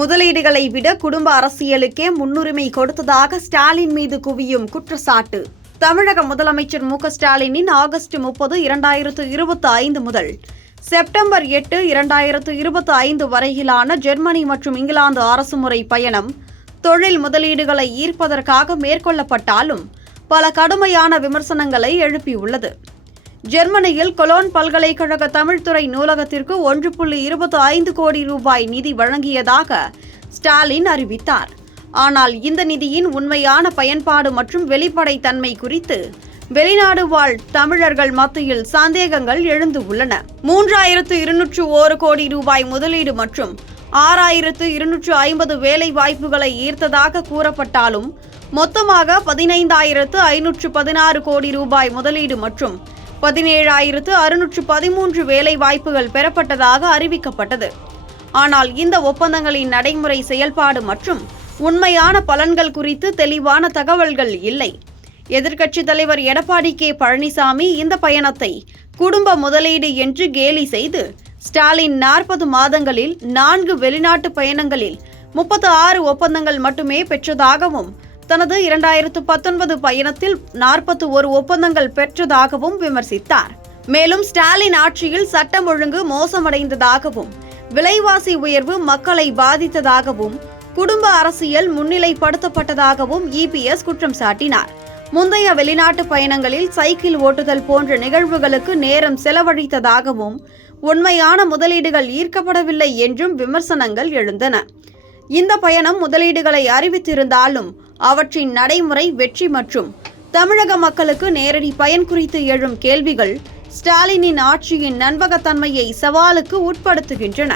முதலீடுகளை விட குடும்ப அரசியலுக்கே முன்னுரிமை கொடுத்ததாக ஸ்டாலின் மீது குவியும் குற்றச்சாட்டு. தமிழக முதலமைச்சர் மு.க.ஸ்டாலினின் ஆகஸ்ட் 30, 2025 முதல் செப்டம்பர் 8, 2025 வரையிலான ஜெர்மனி மற்றும் இங்கிலாந்து அரசுமுறை பயணம் தொழில் முதலீடுகளை ஈர்ப்பதற்காக மேற்கொள்ளப்பட்டாலும் பல கடுமையான விமர்சனங்களை எழுப்பியுள்ளது. ஜெர்மனியில் கொலோன் பல்கலைக்கழக தமிழ்துறை நூலகத்திற்கு 1.25 கோடி ரூபாய் நிதி வழங்கியதாக ஸ்டாலின் அறிவித்தார். ஆனால் இந்த நிதியின் உண்மையான பயன்பாடு மற்றும் வெளிப்படைத்தன்மை குறித்து வெளிநாடு வாழ் தமிழர்கள் மத்தியில் சந்தேகங்கள் எழுந்து உள்ளன. 3201 கோடி ரூபாய் முதலீடு மற்றும் 6250 வேலை வாய்ப்புகளை ஈர்த்ததாக கூறப்பட்டாலும் மொத்தமாக 15516 கோடி ரூபாய் முதலீடு மற்றும் 17613 வேலை வாய்ப்புகள் பெறப்பட்டதாக அறிவிக்கப்பட்டது. ஆனால் இந்த ஒப்பந்தங்களின் நடைமுறை செயல்பாடு மற்றும் உண்மையான பலன்கள் குறித்து தெளிவான தகவல்கள் இல்லை. எதிர்க்கட்சித் தலைவர் எடப்பாடி கே. பழனிசாமி இந்த பயணத்தை குடும்ப முதலீடு என்று கேலி செய்து, ஸ்டாலின் 40 மாதங்களில் 4 வெளிநாட்டு பயணங்களில் 36 ஒப்பந்தங்கள் மட்டுமே பெற்றதாகவும், தனது 2019 பயணத்தில் 41 ஒப்பந்தங்கள் பெற்றதாகவும் விமர்சித்தார். மேலும் ஸ்டாலின் ஆட்சியில் சட்டம் ஒழுங்கு மோசமடைந்ததாகவும், விலைவாசி உயர்வு மக்களை பாதித்ததாகவும், குடும்ப அரசியல் முன்னிலைப்படுத்தப்பட்டதாகவும் இபிஎஸ் குற்றம் சாட்டினார். முந்தைய வெளிநாட்டு பயணங்களில் சைக்கிள் ஓட்டுதல் போன்ற நிகழ்வுகளுக்கு நேரம் செலவழித்ததாகவும், உண்மையான முதலீடுகள் ஈர்க்கப்படவில்லை என்றும் விமர்சனங்கள் எழுந்தன. இந்த பயணம் முதலீடுகளை அறிவித்திருந்தாலும் அவற்றின் நடைமுறை வெற்றி மற்றும் தமிழக மக்களுக்கு நேரடி பயன் குறித்து எழும் கேள்விகள் ஸ்டாலினின் ஆட்சியின் நம்பகத்தன்மையை சவாலுக்கு உட்படுத்துகின்றன.